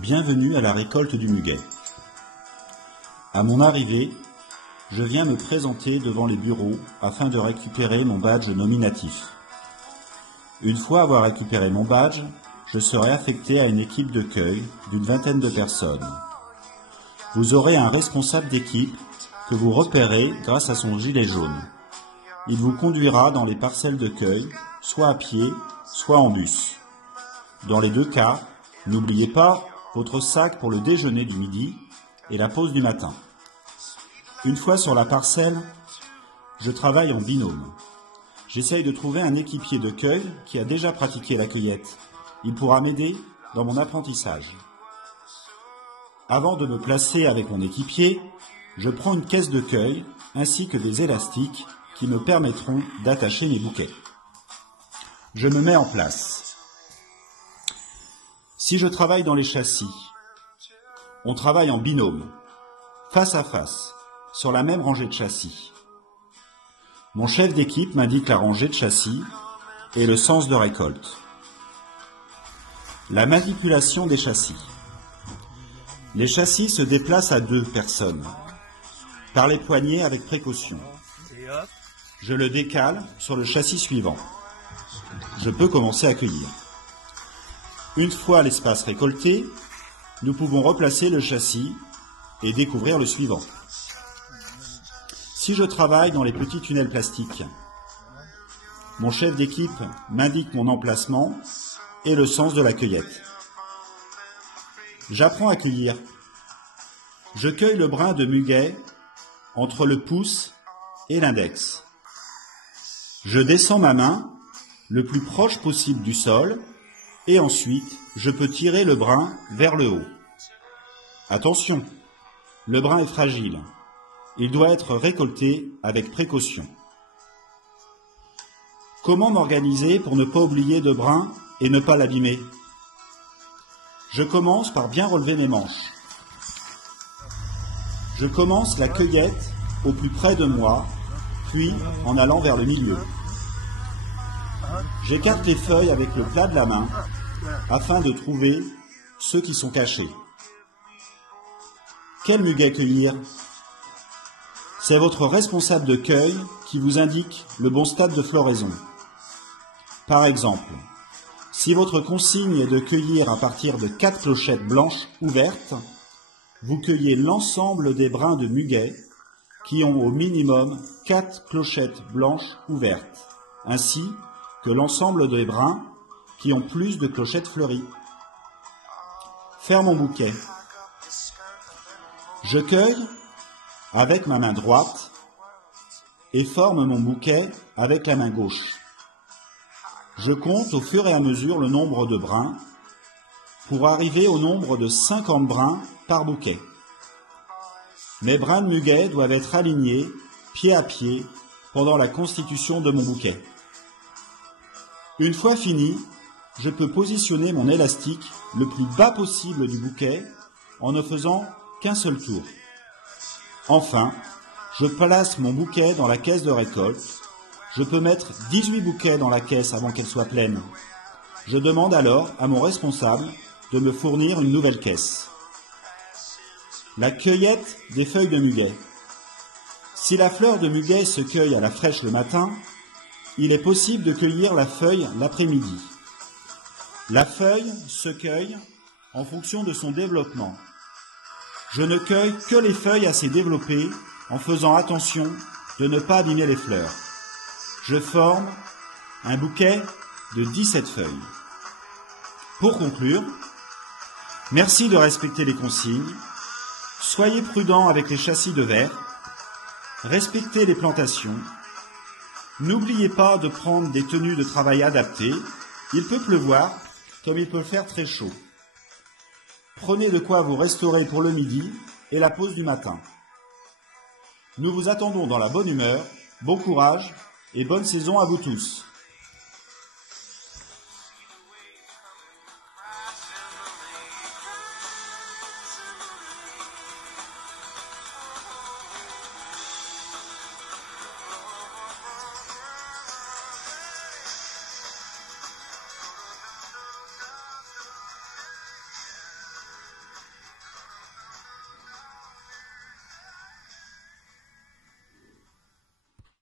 Bienvenue à la récolte du muguet. À mon arrivée, je viens me présenter devant les bureaux afin de récupérer mon badge nominatif. Une fois avoir récupéré mon badge, je serai affecté à une équipe de cueil d'une vingtaine de personnes. Vous aurez un responsable d'équipe que vous repérez grâce à son gilet jaune. Il vous conduira dans les parcelles de cueil, soit à pied, soit en bus. Dans les deux cas, n'oubliez pas votre sac pour le déjeuner du midi et la pause du matin. Une fois sur la parcelle, je travaille en binôme. J'essaye de trouver un équipier de cueil qui a déjà pratiqué la cueillette. Il pourra m'aider dans mon apprentissage. Avant de me placer avec mon équipier, je prends une caisse de cueil ainsi que des élastiques qui me permettront d'attacher mes bouquets. Je me mets en place. Si je travaille dans les châssis, on travaille en binôme, face à face, sur la même rangée de châssis. Mon chef d'équipe m'indique la rangée de châssis et le sens de récolte. La manipulation des châssis. Les châssis se déplacent à 2 personnes, par les poignets avec précaution. Je le décale sur le châssis suivant. Je peux commencer à cueillir. Une fois l'espace récolté, nous pouvons replacer le châssis et découvrir le suivant. Si je travaille dans les petits tunnels plastiques, mon chef d'équipe m'indique mon emplacement et le sens de la cueillette. J'apprends à cueillir. Je cueille le brin de muguet entre le pouce et l'index. Je descends ma main le plus proche possible du sol et ensuite je peux tirer le brin vers le haut. Attention, le brin est fragile. Il doit être récolté avec précaution. Comment m'organiser pour ne pas oublier de brin et ne pas l'abîmer? Je commence par bien relever mes manches. Je commence la cueillette au plus près de moi, puis en allant vers le milieu. J'écarte les feuilles avec le plat de la main afin de trouver ceux qui sont cachés. Quel muguet cueillir? C'est votre responsable de cueil qui vous indique le bon stade de floraison. Par exemple, si votre consigne est de cueillir à partir de 4 clochettes blanches ouvertes, vous cueillez l'ensemble des brins de muguet qui ont au minimum 4 clochettes blanches ouvertes, ainsi que l'ensemble des brins qui ont plus de clochettes fleuries. Faire mon bouquet. Je cueille avec ma main droite et forme mon bouquet avec la main gauche. Je compte au fur et à mesure le nombre de brins pour arriver au nombre de 50 brins par bouquet. Mes brins de muguet doivent être alignés pied à pied pendant la constitution de mon bouquet. Une fois fini, je peux positionner mon élastique le plus bas possible du bouquet en ne faisant qu'un seul tour. Enfin, je place mon bouquet dans la caisse de récolte. Je peux mettre 18 bouquets dans la caisse avant qu'elle soit pleine. Je demande alors à mon responsable de me fournir une nouvelle caisse. La cueillette des feuilles de muguet. Si la fleur de muguet se cueille à la fraîche le matin, il est possible de cueillir la feuille l'après-midi. La feuille se cueille en fonction de son développement. Je ne cueille que les feuilles assez développées en faisant attention de ne pas abîmer les fleurs. Je forme un bouquet de 17 feuilles. Pour conclure, merci de respecter les consignes, soyez prudents avec les châssis de verre, respectez les plantations, n'oubliez pas de prendre des tenues de travail adaptées, il peut pleuvoir comme il peut faire très chaud. Prenez de quoi vous restaurer pour le midi et la pause du matin. Nous vous attendons dans la bonne humeur, bon courage et bonne saison à vous tous.